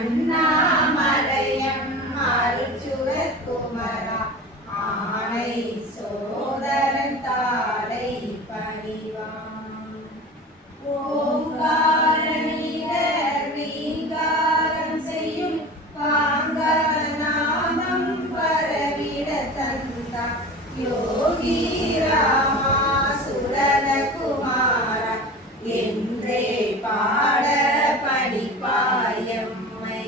அண்ணாமலையம் அருச்சுரத் குமரா ஆனை சோதரன் தாளை பணிவான் ஓங்காரணிகர் ரீங்காரம் செய்யும் பாங்கார நாமம் பரவிட தந்தா யோகி ராமா சுரத குமாரா என்றே பாட படிப்பாயம்மை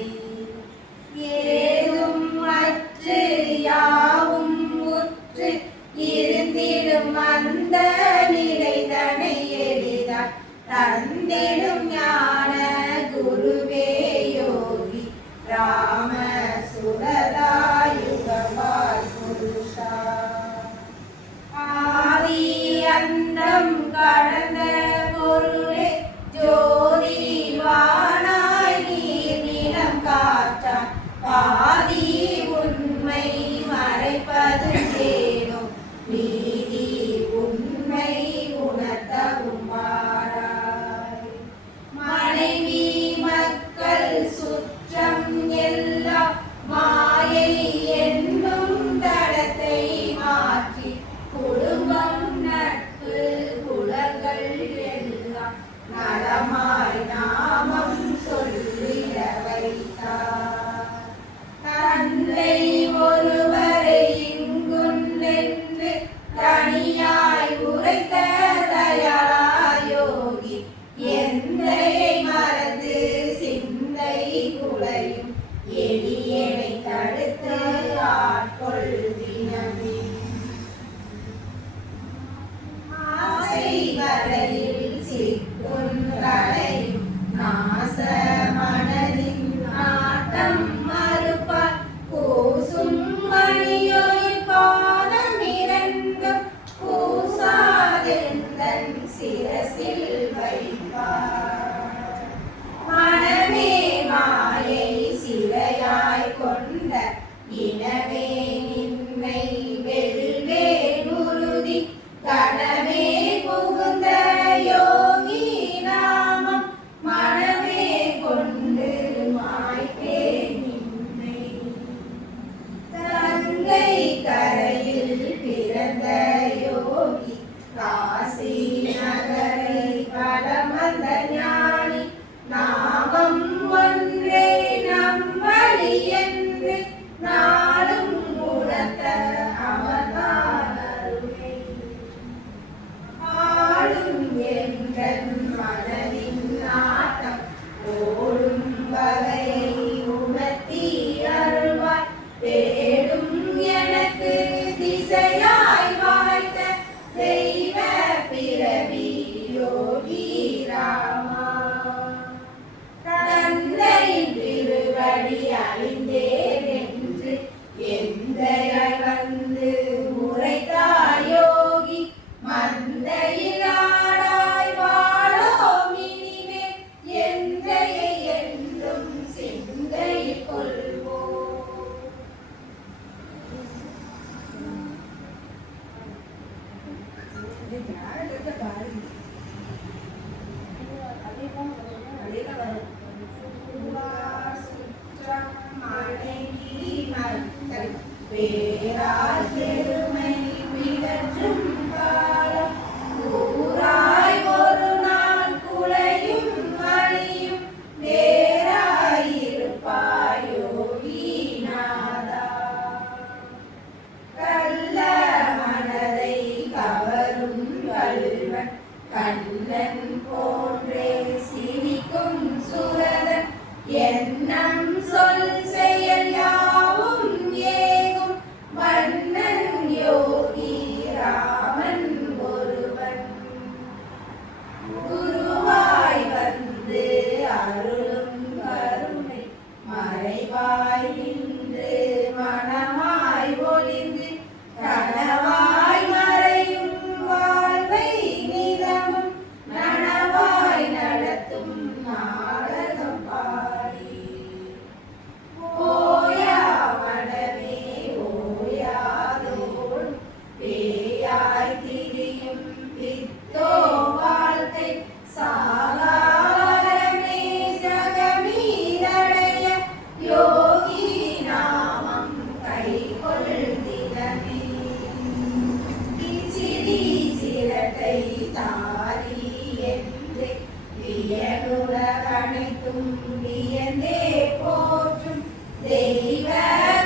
யாரும் வியந்தே போற்றும் தெய்வ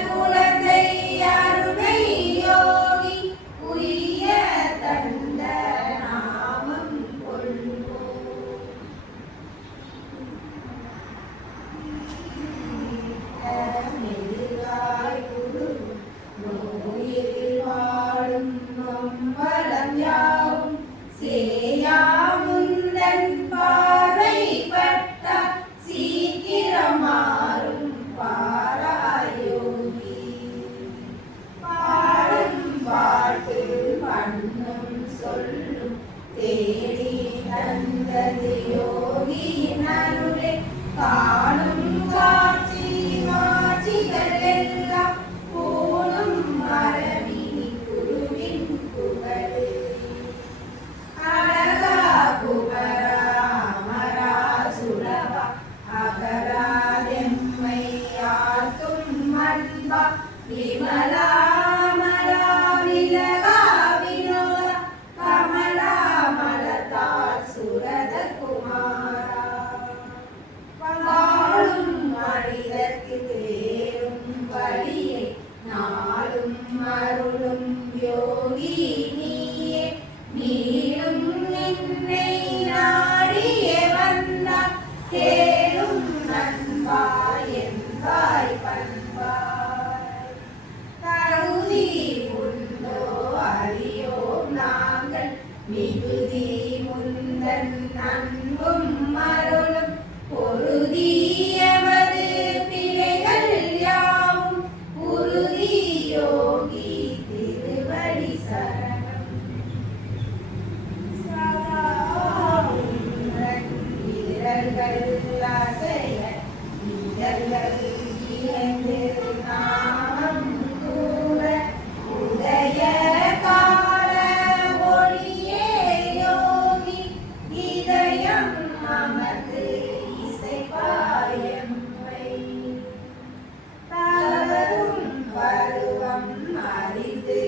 குழந்தை அருணை யோகி உய்ய தந்த நாமம் கொள்வோம். மெழுகாய் உருவும் நோயில் வாழும் நொம்பலம் யாவும் சேயாமுந்தன் பார்வை பட்டா சீக்கிரம் மாறும் பாராயோகி. பாடும் பாட்டு பண்ணும் சொல்லும் தேடி தந்தது யோகியின் அருளே. காணும் காட்சி மாட்சிகள் எல்லாம் போலும் மரபினி குருவின் புகழே. அழகா குமரா அமரா சுலபா அகராதெம்மை ஆழ்த்தும் அன்பா விமலா மலா விலகா வினோதா கமலா மலத்தாள் சுரத குமாரா. வாழும் மனிதர்க்கு தேரும் வழியை நாளும் அருளும் யோகி நீயே. நீயும் நின்னை நாடியே வந்தாய் தேரும் நண்பாய் என்பாய் பண்பாய். தகுதி உண்டோ அறியோ நாங்கள் மிகுதி முந்தன் அன்பும் அருளும் பொருதியவது பிழைகள் யாவும் உறுதி யோகி திருவடி சரணம். விரல்கள் அசைய இதழ்கள் இணைந்து நாமம் கூற உதய கால ஒளியே யோகி இதயம் அமர்ந்து இசைப்பாயம்மை. தவறும் பருவம் அறிந்து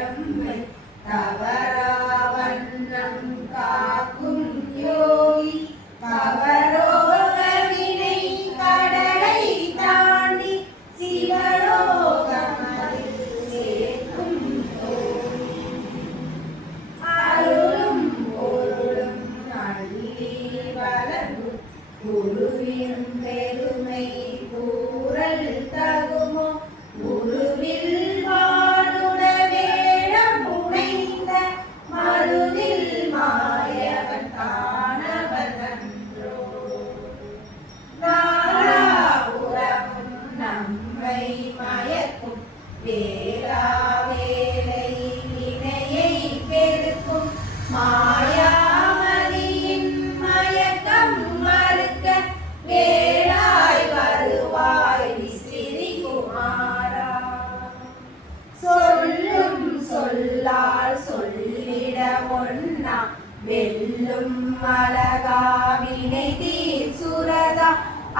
எம்மை தவறா வண்ணம் காக்கும் யோகி. கவரோக வினை கடலை தாண்டி சிவலோகமதில் சேர்க்கும் யோகி. அருளும் பொருளும் அள்ளி வழங்கும் குருவின் பெருமை கூறல் தகுமோ. குருவில் வானுட வேடம் புனைந்த மருதில் மாயவன் காணவன் அன்றோ. நாலாபுரமும் நம்மை மயக்கும் வேளா வேலை வினையை பெருக்கும் மாயாமதியின் மயக்கம் மறுக்க வேளாய் வருவாய் விசிறி குமாரா. சொல்லும் சொல்லால் சொல்லிட ஒன்னா வெல்லும் அழகா வினை தீர் சுரதா.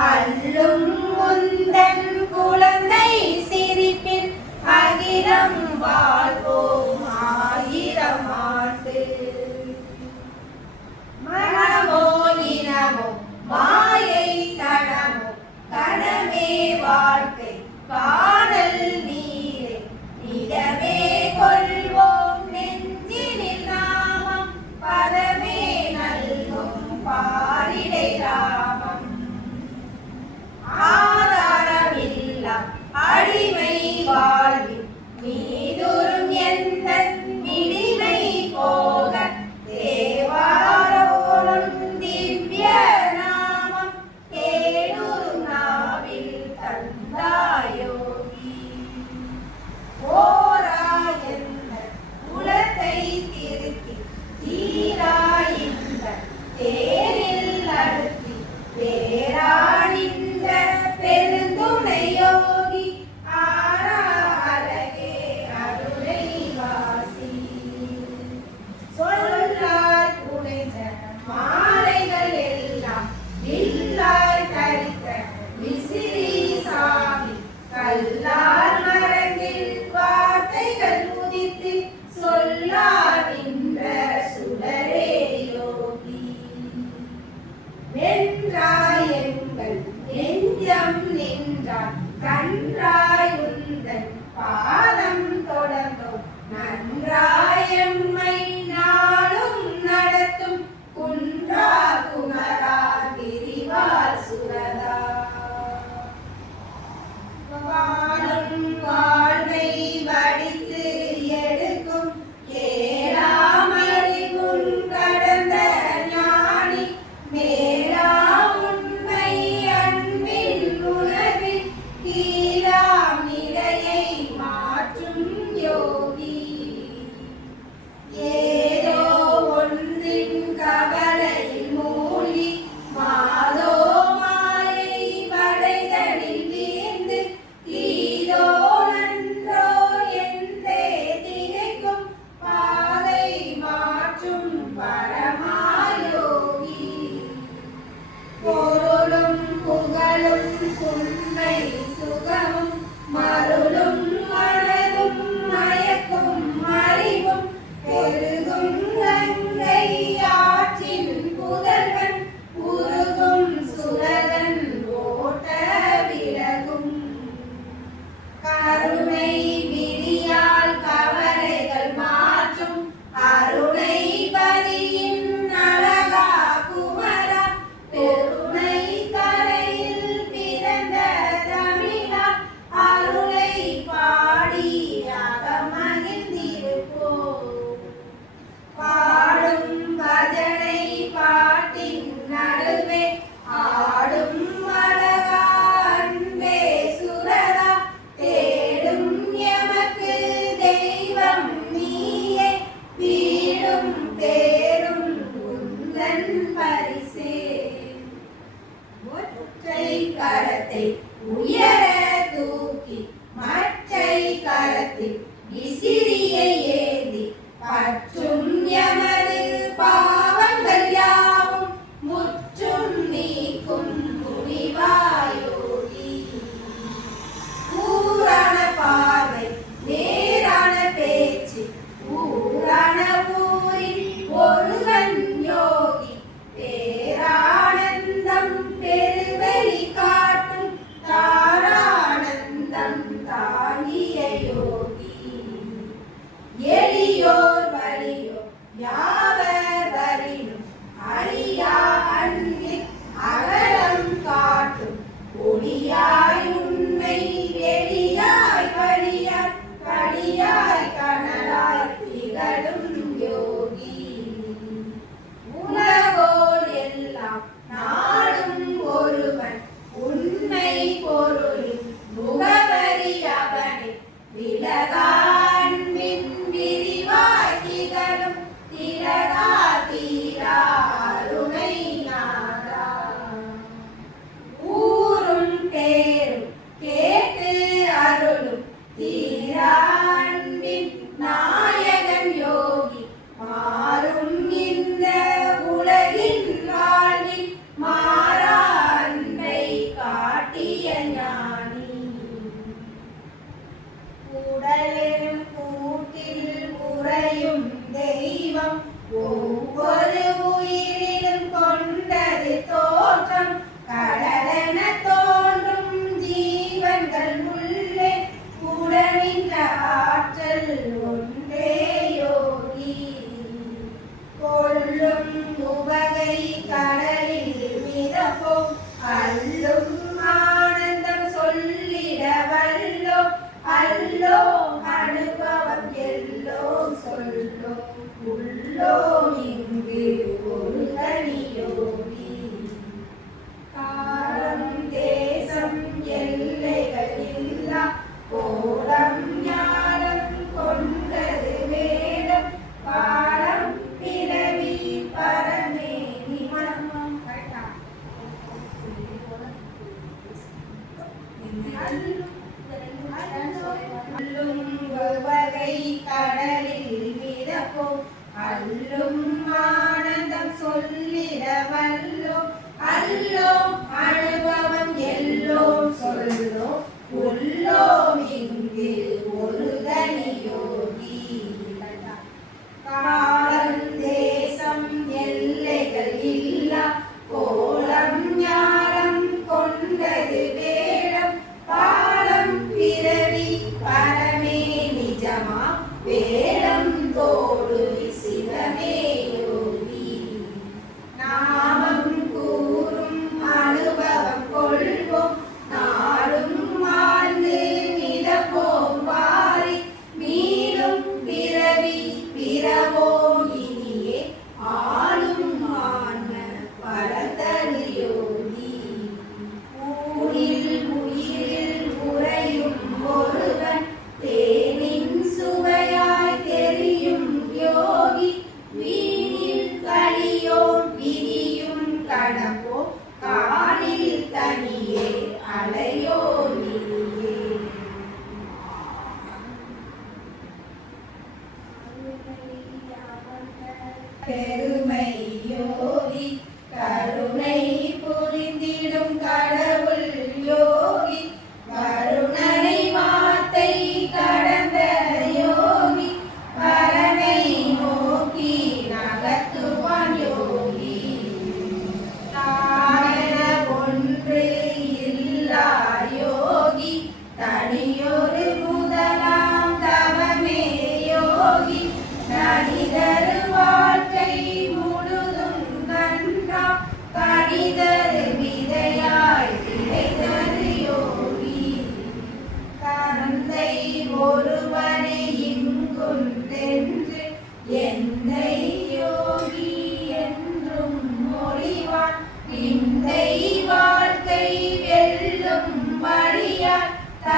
அல்லும் முந்தன் குழந்தை சிரிப்பில் அகிலம் வாழ்வோம் ஆயிரம் ஆண்டு. மனமோ இனமோ மாயை தனமோ கனமே வாழ்க்கை காணல் நீரை நிஜமே கொள்வோம் நெஞ்சினில் நாமம் பதமே நல்கும் பாரிடை ராமம். ஆதாரமில்லா அடிமை வாழ்வில் மீதுறும் எந்தன் மிடிமை போக தேவாரோடும் திவ்ய நாமம் தேடுறும் நாவில் தந்தாயோகி. ஓராயந்த குலத்தை திருத்தி தீராயிந்த தேரில் அழுத்தி பேராணிந்த பெருந்துணை யோகி. ஆரா அழகே அருளை வாசி. சொல்லால் புனைந்த மாலைகள் எல்லாம் வில்லாய் தரித்த விசிறி சாமி. கல்லால் மரங்கில் வார்த்தைகள் உதித்து சொல்லால் நின்ற சுடரே யோகி. வென்றாய் எங்கள் நெஞ்சம் நின்றார் கன்றாய் உந்தன் பாதம் தொடர்ந்தோம் நன்றாய் எம்மை நாளும் நடத்தும் குன்றா குமரா கிரிவால் சுரதா வாழும் வாழ்வை வடித்து எடுக்கும் ஏழாம் அறிவும் கடந்த ஞானி மேலா உண்மை அன்பின் உணர்வில் கீழாம் நிலையை மாற்றும் யோகி ஏதோ ஒன்றின் கவலையில் மூழ்கி மாதோ மாயை வளைதலில் வீழ்ந்து தீதோ நன்றோ என்றே திகைக்கும் பாதை மாற்றும் பரமாயோகி பொருளும் புகழும் உண்மை சுகமும் மருளும் மனதும் மயக்கும் அறிவும் பெருகும் கங்கை ஆற்றின் புதல்வன் உருகும் சுரதன் ஓட்ட விலகும் கருணை விழியால் கவலைகள் மாற்றும் அருணை பதியின் அழகா குமரா பெருமை கரையில் பிறந்த தமிழா அருளை பாடி அகமகிழ்ந்திருப்போம் பாடும் பஜனை பாட்டின் நடுவே ஆடும் அழகா அன்பே சுரதா தேடும் எமக்கு தெய்வம் நீயே வீடும் தேரும் உந்தன் பரிசே ஒற்றை கரத்தை உயர தூக்கி மற்றை கரத்தில் விசிறியை ஏந்தி பற்றும் எமது பாவங்கள் யாவும் முற்றும் நீக்கும் முனிவாயோகி ஊரான பார்வை நேரான பேச்சு ஊரான ஊரில் ஒருவன் யோகி பேரானந்தம் பெருவெளி காட்டும் தாரானந்தம் தாங்கிய யோகி எளியோர் வலியோர் யாவர் வரினும் அழியா அன்பில் அகலம் காட்டும் ஒளியாய் உண்மை வெளியாய் வழியாய் வழியாய் கனலாய் திகழும் யோகி உலகோர் எல்லாம் நாடும் ஒருவன் உண்மை பொருளின் முகவரி அவனை விலகா அன்பின் விரிவாய் திகழும் திலகா தீரா அருணை நாதா ஊரும் பேரும் கேட்டு அருளும் தீரா அன்பின் நாயகன் யோகி மாறும் இந்த உலகின் வாழ்வில் மாறா அன்பை காட்டிய ஞானி உடலின் கூட்டில் உறையும் தெய்வம் ஒவ்வொரு உயிரிலும் கொண்டது தோற்றம் கடலென தோன்றும் ஜீவன்கள் உள்ளே உடனின்ற ஆற்றல் ஒன்றே யோகி கொள்ளும் உவகை கடலில் மிதப்போம் அள்ளும் ஆனந்தம் சொல்லிட வல்லோம் அல்லோ அனுபவம் எல்லோம் சொல்லோம் உள்ளோம் இங்கு ஒரு தனி யோகி காலம் தேசம் எல்லைகள் இல்லா கோலம் ஞானம் கொண்டது வேடம் பாடம் பிறவி பரமே நிமணம் அள்ளும் வகை கடலில் மிதப்போம் அள்ளும் ஆனந்தம் சொல்லிட வல்லோம் அல்லோம் அனுபவம் எல்லோம் சொல்லோம் உள்ளோம் இங்கு ஒரு தனி யோகி காலம் தேசம் எல்லைகள் இல்லா கோலம் ஞானம் கொண்டது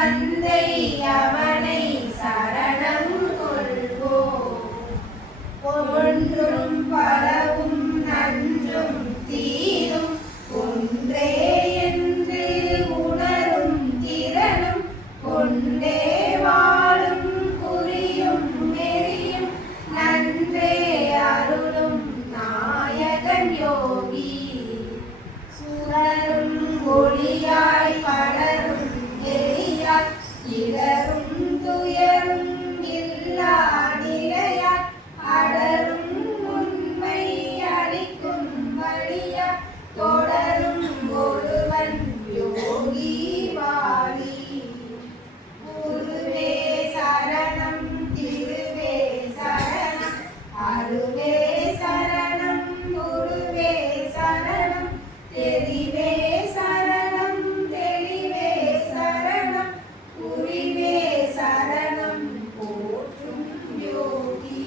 தந்தை அவனை சரணம் கொள்வோம். ஒன்றும் பலவும் நன்றும் தீரும் ஒன்றே என்று உணரும் திறனும் கொண்டே வாழும் குறியும் நெறியும் நன்றே அருளும் நாயகன் யோகி. சுடரும் ஒளியாய் படரும் எரியாய் இடரும் துயரும் இல்லா நிலையாய் அடரும் உண்மை அளிக்கும் வழியா தொடரும் ஒருவன் யோகி வாழி. குருவே சரணம் திருவே சரணம் அருவே சரணம் குருவே சரணம் தெரிவே சரணம் தெளிவே சரணம் குறிவே சரணம் போற்றும் யோகி.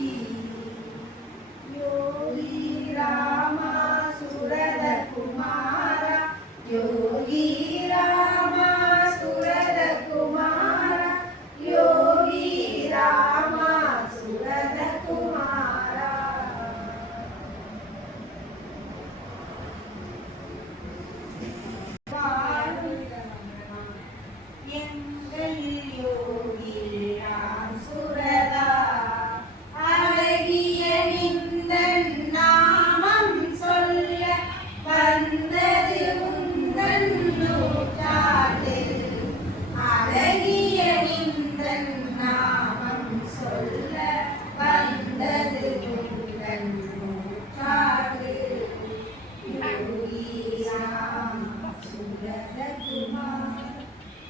யோகி ராமா சுரத குமாரா யோகி ராமா சுரத குமாரா யோகி ராமா சுரத குமாரா. எங்கள் யோகி ராம் சுரதா அழகிய நிந்தன் நாமம் சொல்ல வந்தது உந்தன் நூற்றாண்டில். அழகிய நிந்தன் நாமம் சொல்ல வந்தது உந்தன் நூற்றாண்டு. யோகி ராம் சுரத குமார்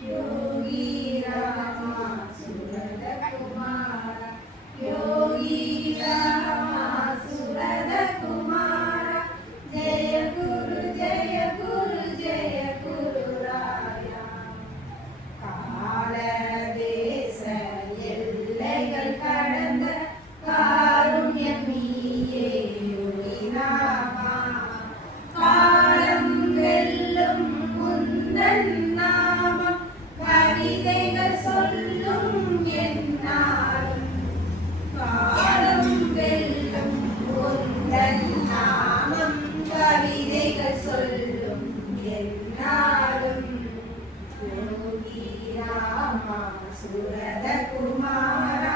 யோகி ராமா சுரத குமார யோகி ராமா சுரத குமார. ஜெய குரு ஜெய குரு ஜெய குரு ராயா. கால தேச எல்லைகள் கடந்த காருண்யம் நீயே யோகி ராமா. காலம் வெல்லும் முந்தன் நாமம் கவிதைகள் சொல்லும் என்னாலும். காலம் வெல்லும் முந்தன் நாமம் கவிதைகள் சொல்லும் என்னாலும். யோகி ராமா சுரத குமாரா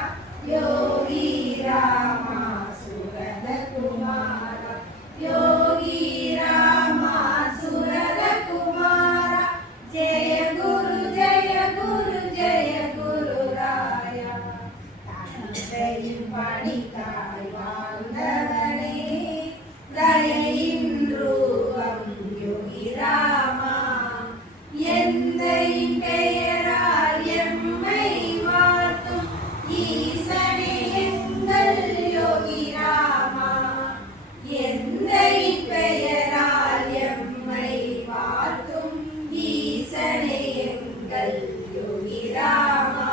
யோகி ராமா சுரத குமாரா யோகி ராமா சுரத குமாரா. ஜெய குரு ஜெய குரு ஜெய குரு ராயா. தந்தையின் பணிக்காய் வாழ்ந்தவனே தயையின் ரூபம் யோகி ராமா. எந்தையின் பெயரால் எம்மை வாழ்த்தும் ஈசனே எங்கள் யோகி ராமா. எந்தையின் பெயரால் எம்மை வாழ்த்தும் ஈசனே எங்கள் யோகி ராமா.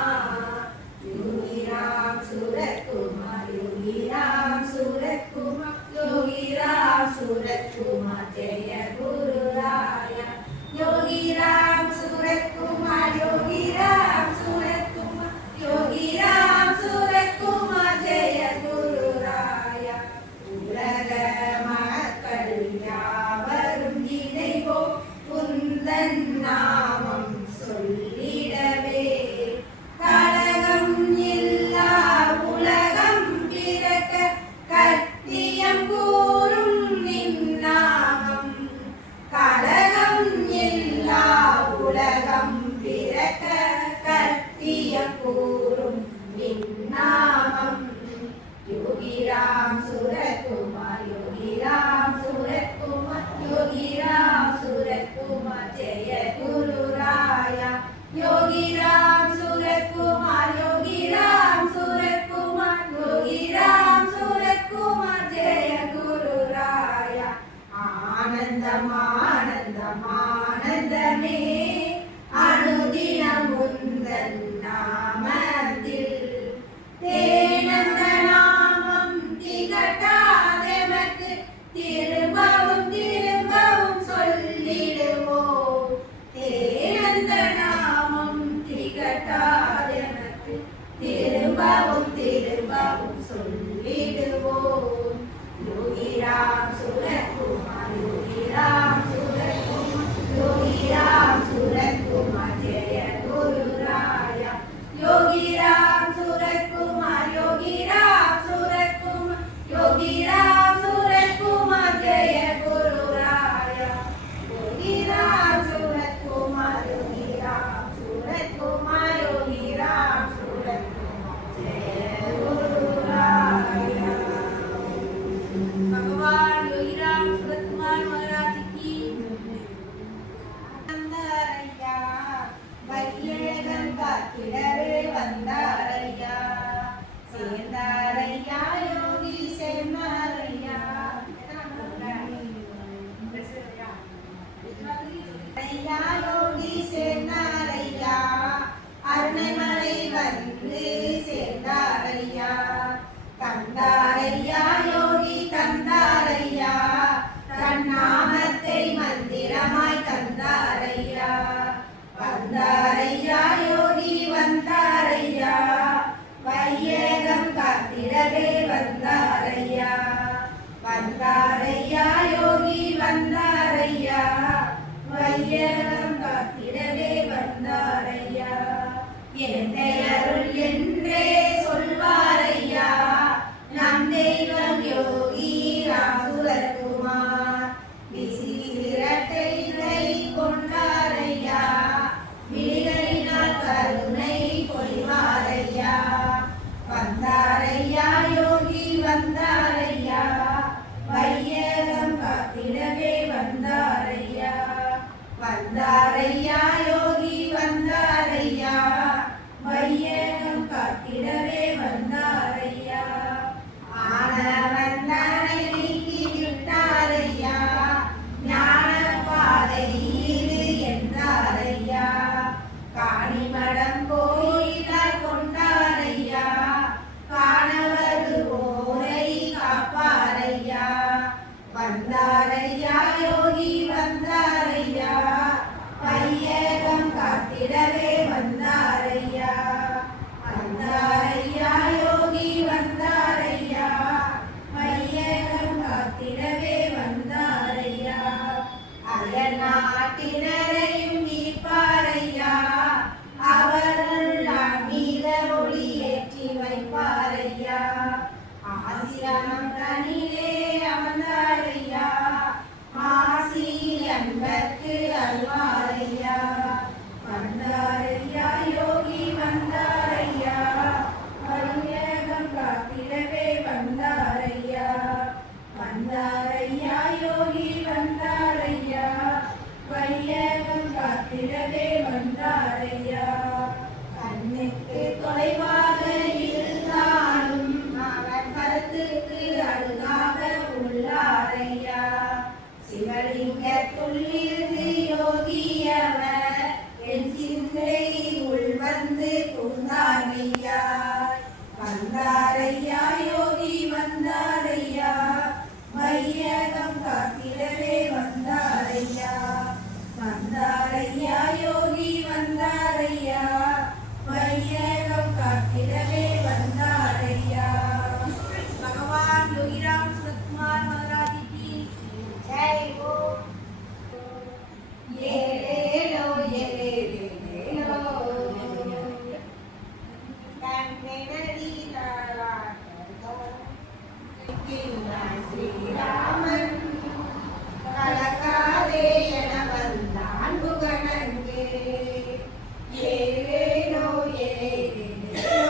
யோகி ராம் சுரத்குமார் யோகி ராம் சுரத்குமார் யோகி ராம் சுரத்குமார் ஜெய குரு ராயா. யோகி ராம் சுரத்குமார் யோகி ராம் சுரத்குமார் யோகி ராம் சுரத்குமார் ஜெய குரு ராயா. உலக மக்கள் யாவரும் இணைவோம் உந்தன் நாமம் சொல்லிடவே. கலகம் இல்லா உலகம் பிறக்க கத்தியம் கூறும் நின் நாமம். கலகம் இல்லா உலகம் பிறக்க கத்தியம் கூறும் நின் நாமம். யோகி ராம் சுரத்குமார் யோகி ராம் சுரத்குமார் யோகி ராம் சுரத்குமார் ஜெய குரு ராயா. யோகி ராம் சுரத்குமார் யோகி ராம் சுரத்குமார் யோகி ராம் சுரத்குமார் ஜெய குரு ராயா. ஆனந்தம் ஆனந்தம் ஆனந்தமே அனுதினம் உந்தன் நாமத்தில். தேனந்த நாமம் திகட்டாதெமக்கு திரும்பவும் சொல்லிடுவோம். தேனந்த நாமம் திகட்டாதெமக்கு வந்தாரையா யோகி வந்தாரையா வையகம் காத்திடவே வந்தாரையா என்னை அருள் என்றே சொல்வாரையா நம் தெய்வம் யோகி ராசுரகுமார் விசித்திரத்தை கை கொண்டாரையா விழிகளினால் கருணை பொழிவாரையா வந்தாரையா யோகி வந்தாரையா வையகம் காத்திடவே வந்தாரையா வந்தாரையா யோகி வந்தாரையா வையகம் காத்திடவே வந்தாரையா ஆனவன் தன்னை நீக்கி விட்டாரையா ஞான பாதை இது என்றாரையா காணிமடம் கோயிலார் கொண்டாரையா காணவது ஓரை காப்பாரையா வந்தாரையா யோகி வந்தாரையா வையகம் காத்திடவே வந்தாரையா வந்தாரையா யோகி வந்தாரையா வையகம் காத்திடவே வந்தாரையா அயல் நாட்டினரையும் மீட்பாரையா அவர்கள் ஆன்மீக ஒளி ஏற்றி வைப்பாரையா ஆசிரமம் தனிலே அமர்ந்தாரையா மாசி அன்பர்க்கு அல்வாரையா வந்தாரையா யோகி வந்தாரையா வையகம் காத்திடவே வந்தாரையா வந்தாரையா யோகி வந்தாரையா வையகம் காத்திடவே வந்தாரையா கண்ணுக்கு தொலைவாக இருந்தாலும் அவன் கருத்துக்கு அருகாக உள்ளாரையா சிவலிங்கத்துள்ளிருந்து யோகியவர் என் சிந்தை உள்வந்து புகுந்தாரையா வந்தாரையா யோகி வந்தாரையா வையகம் காத்திடவே வந்தாரையா வந்தாரையா யோகி வந்தாரையா வையகம் காத்திடவே வந்தாரையா பகவான் யோகிராம் சுரத்குமார் மகாராஜ் की जय हो ஏலேலோ ஏலேலேலோ கண்ணெனடி நாராயணோ ஸ்ரீராமன் கலக்காதே என வந்தான் புகழங்கே ஏலேலோ ஏலேலேலோ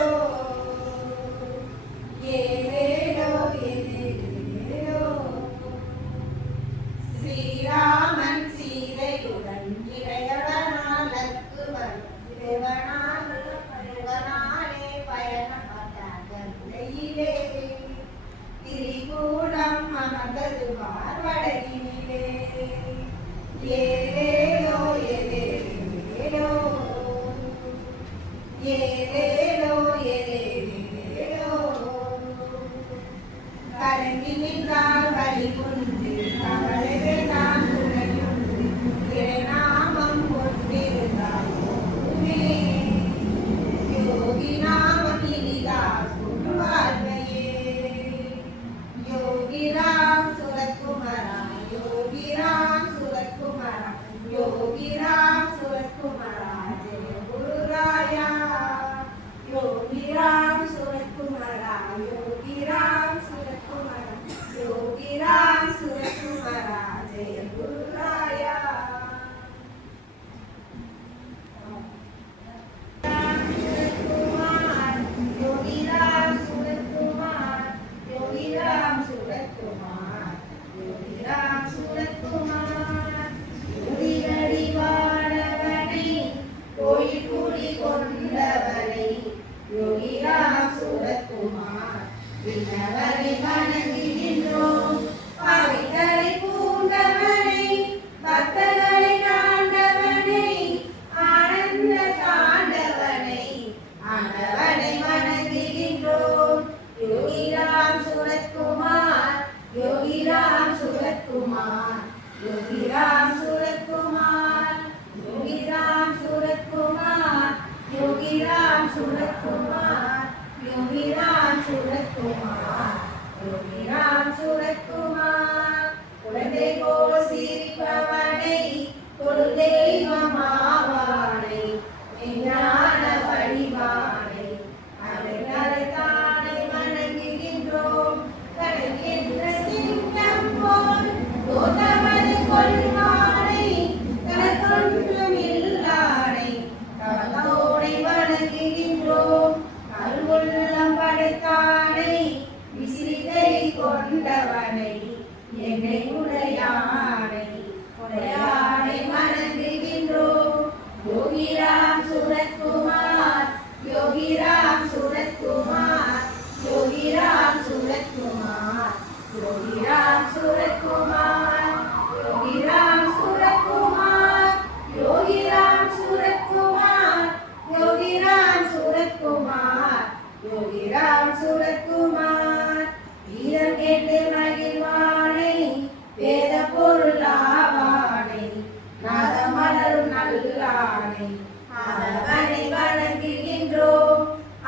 அவனை வணங்குகின்றோம்.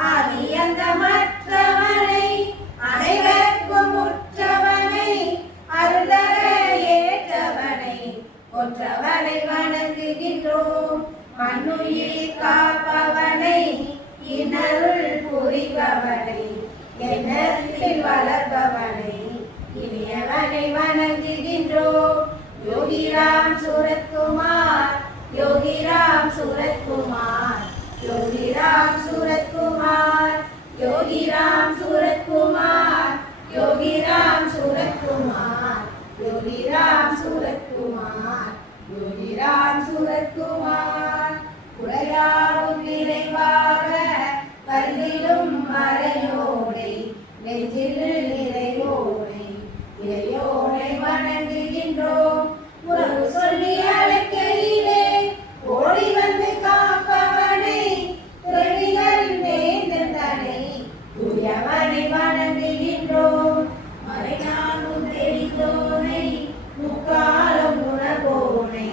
ஆதி அந்தமற்றவனை அனைவர்க்கும் உற்றவனை அருள்தர ஏற்றவனை கொற்றவனை வணங்குகின்றோம். மண்ணுயிர் காப்பவனை இன்னருள் புரிபவனை எண்ணத்தில் வளர்பவனை இனியவனை வணங்குகின்றோம். யோகிராம் சூரத்குமார் யோகிராம் சூரத்குமார் யோகிராம் சூரத்குமார் யோகிராம் சூரத்குமார் யோகிராம் சூரத்குமார் யோகிராம் சூரத்குமார் யோகிராம் சூரத்குமார் உரையாவும் நிறைவாக கல்லிலும் மறையோடை நெஞ்சில் நிறையோடை இறையோடை வணங்குகின்றோம். உறவு சொல்லி அழைக்கையிலே ஓடி வந்து காப்பவனை துறவிகள் நேர்ந்தனை துயவனை வணங்குகின்றோம். மறைநாளும் தெரிந்தோனை முக்காலம் உணர்வோனை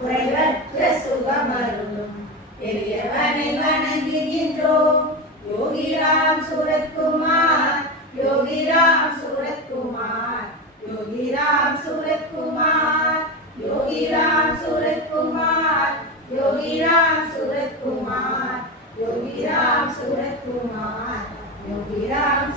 குறைவற்ற சுகமருளும் பெரியவனை வணங்குகின்றோம். யோகிராம் சூரத்குமார் யோகிராம் சூரத்குமார் யோகிராம் சூரத்குமார் யோகிராம் சூரத்குமார் யோகிராம் சூரத்குமார் யோகிராம் சூரத்குமார் யோகிராம்